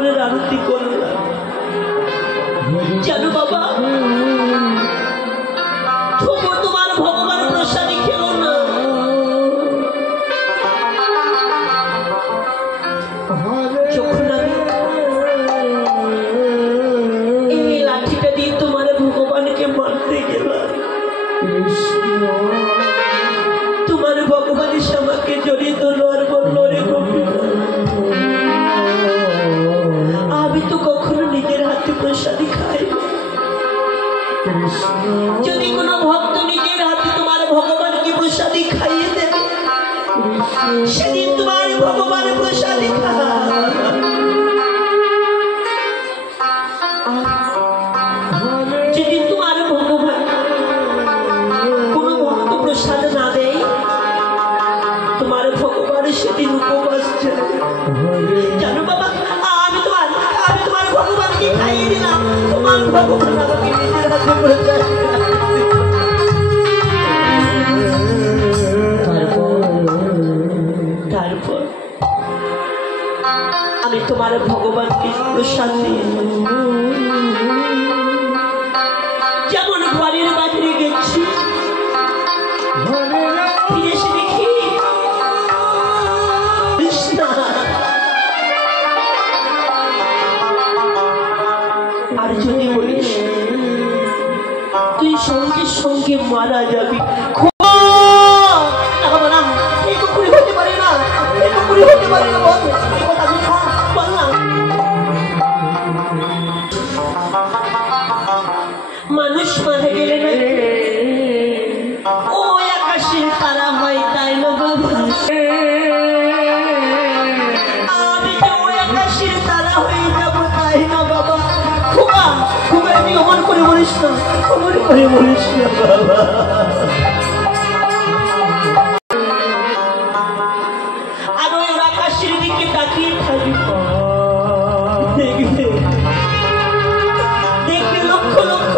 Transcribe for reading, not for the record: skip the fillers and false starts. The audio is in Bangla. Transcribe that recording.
ভগবানের আরতি করলাম জানো বাবা, তবু তোমার ভগবান প্রসাদী খেল না। যখন আমি এই লাঠিটা দিয়ে তোমার ভগবানকে মারতে গেলাম, তোমার ভগবান এসে আমাকে জড়িয়ে ধরলো আর বললো, রে গোপীনাথ, আমি তো কখনো নিজের হাতে প্রসাদী খাই না। যদি কোনো ভক্ত নিজের হাতে তোমার ভগবানকে প্রসাদী খাইয়ে দেবে, সেদিন তোমার ভগবান প্রসাদী যেদিন তোমার ভগবান কোনো ভক্ত প্রসাদ না দেয়, তোমার ভগবান সেদিন উপবাস ছিল। জানো বাবা, আমি তোমার ভগবানকে খাইয়ে দিলাম, তোমার ভগবান আমাকে নিজের হাতে প্রসাদ। তারপর আমি তোমার ভগবানকে প্রসাদ দিয়ে যেমন ঘরের বাজারে গেছি, ফিরে এসে দেখি আর যদি বলিস তুই সঙ্গে সঙ্গে মারা যাবি, হতে পারে না, হতে পারে না, বললাম মানুষ মারা গেলে না ও আকাশের তারা হয়, তাই না বাবা? আমি যে ওই আকাশের তারা হয়ে যাবো, তাই না বাবা? খুবা খুবা আমি অমন করে বলিস না, অমন করে বলিস না বাবা। আর ওই আকাশের দিকে তাকিয়ে থাকি, দেখবে লক্ষ লক্ষ